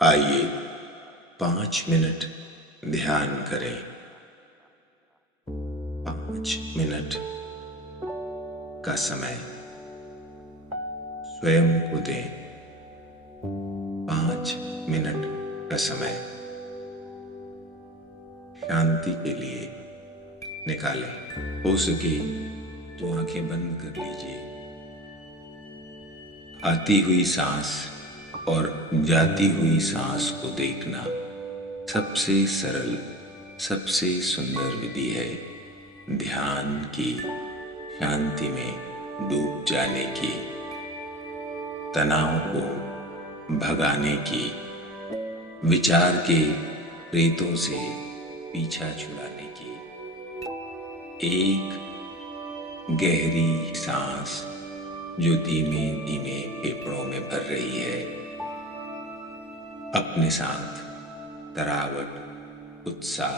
आइए 5 मिनट ध्यान करें। 5 मिनट का समय स्वयं को दें। 5 मिनट का समय शांति के लिए निकालें। हो सके तो आंखें बंद कर लीजिए। आती हुई सांस और जाती हुई सांस को देखना सबसे सरल, सबसे सुंदर विधि है ध्यान की शांति में डूब जाने की, तनाव को भगाने की, विचार के रेतों से पीछा छुड़ाने की। एक गहरी सांस जो धीमे धीमे फेफड़ों में भर रही है, अपने साथ तरावट, उत्साह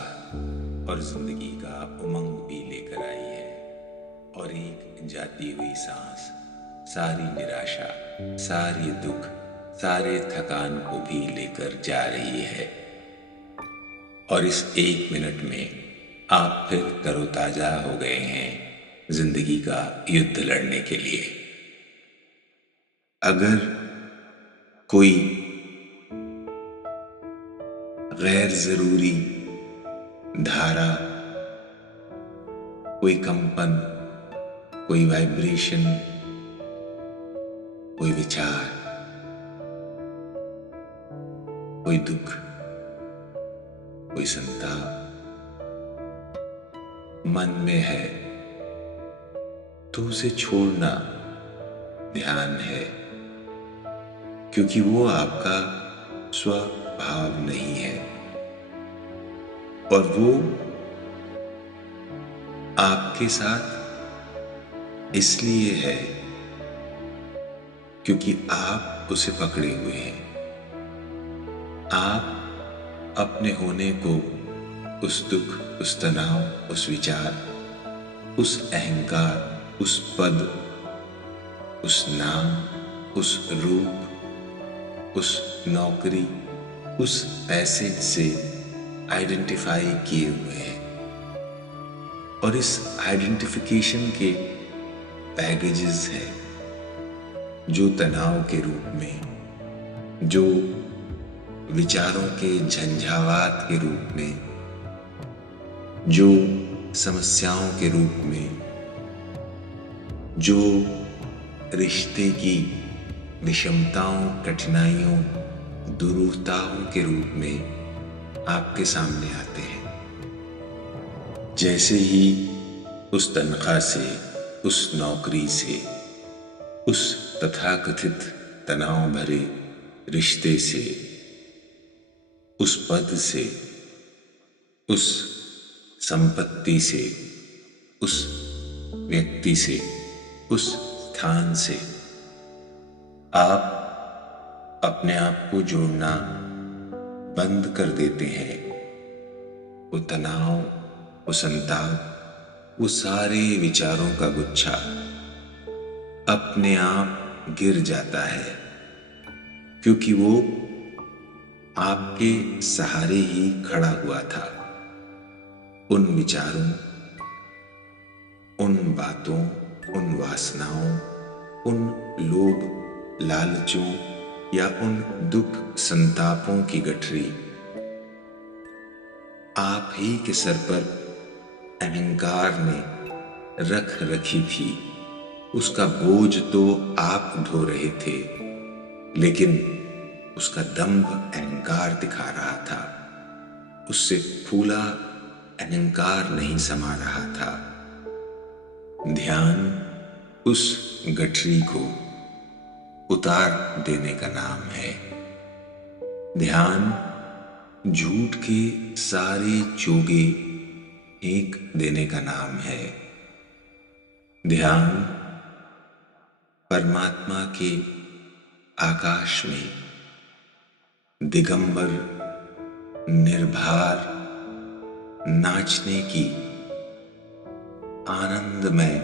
और जिंदगी का उमंग भी लेकर आई है। और एक जाती हुई सांस सारी निराशा, सारी दुख, सारे थकान को भी लेकर जा रही है। और इस 1 मिनट में आप फिर तरोताजा हो गए हैं जिंदगी का युद्ध लड़ने के लिए। अगर कोई गैर जरूरी धारा, कोई कंपन, कोई वाइब्रेशन, कोई विचार, कोई दुख, कोई संताप मन में है तो उसे छोड़ना ध्यान है, क्योंकि वो आपका स्वभाव नहीं है और वो आपके साथ इसलिए है क्योंकि आप उसे पकड़े हुए हैं। आप अपने होने को, उस दुख, उस तनाव, उस विचार, उस अहंकार, उस पद, उस नाम, उस रूप, उस नौकरी, उस पैसे से आइडेंटिफाई किए हुए हैं। और इस आइडेंटिफिकेशन के बैगेजेस हैं जो तनाव के रूप में, जो विचारों के झंझावात के रूप में, जो समस्याओं के रूप में, जो रिश्ते की विषमताओं, कठिनाइयों, दुरूहताओं के रूप में आपके सामने आते हैं। जैसे ही उस तनख्वाह से, उस नौकरी से, उस तथाकथित तनाव भरे रिश्ते से, उस पद से, उस संपत्ति से, उस व्यक्ति से, उस स्थान से आप अपने आप को जोड़ना बंद कर देते हैं। वो तनाव, वो संताप, वो सारे विचारों का गुच्छा अपने आप गिर जाता है, क्योंकि वो आपके सहारे ही खड़ा हुआ था। उन विचारों, उन बातों, उन वासनाओं, उन लोभ, लालचों या उन दुख संतापों की गठरी आप ही के सर पर अहंकार ने रख रखी थी। उसका बोझ तो आप ढो रहे थे, लेकिन उसका दंभ अहंकार दिखा रहा था। उससे फूला अहंकार नहीं समा रहा था। ध्यान उस गठरी को उतार देने का नाम है। ध्यान झूठ के सारे चोगे फेंक देने का नाम है। ध्यान परमात्मा के आकाश में दिगंबर निर्भर नाचने की आनंदमय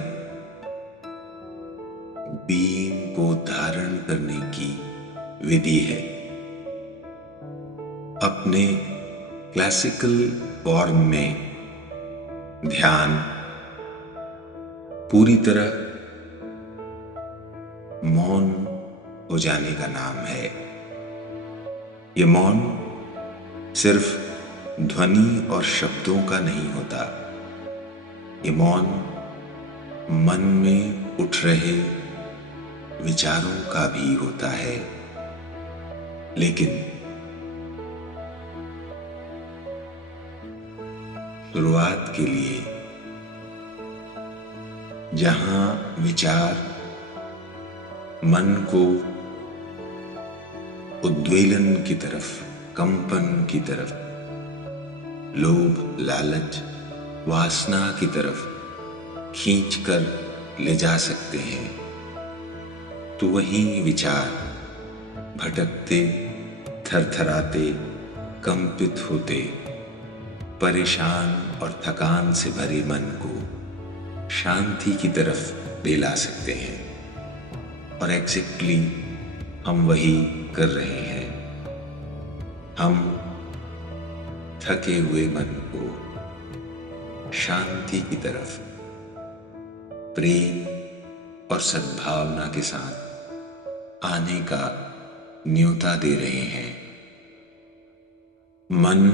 बीन को धारण करने की विधि है। अपने क्लासिकल फॉर्म में ध्यान पूरी तरह मौन हो जाने का नाम है। ये मौन सिर्फ ध्वनि और शब्दों का नहीं होता, ये मौन मन में उठ रहे विचारों का भी होता है। लेकिन शुरुआत के लिए जहां विचार मन को उद्वेलन की तरफ, कंपन की तरफ, लोभ, लालच, वासना की तरफ खींचकर ले जा सकते हैं, तो वही विचार भटकते, थरथराते, कंपित होते, परेशान और थकान से भरे मन को शांति की तरफ ले ला सकते हैं। और एग्जैक्टली हम वही कर रहे हैं। हम थके हुए मन को शांति की तरफ प्रेम और सद्भावना के साथ आने का न्योता दे रहे हैं। मन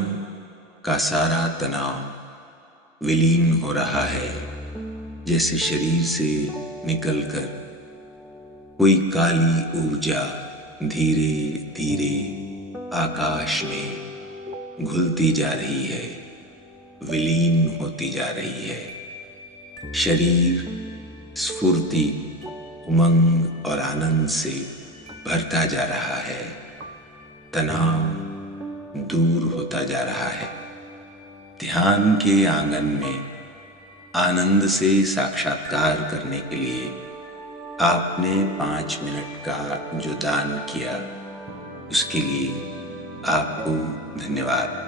का सारा तनाव विलीन हो रहा है, जैसे शरीर से निकलकर कोई काली ऊर्जा धीरे धीरे आकाश में घुलती जा रही है, विलीन होती जा रही है। शरीर स्फूर्ति, उमंग और आनंद से भरता जा रहा है, तनाव दूर होता जा रहा है। ध्यान के आंगन में आनंद से साक्षात्कार करने के लिए आपने 5 मिनट का जो दान किया, उसके लिए आपको धन्यवाद।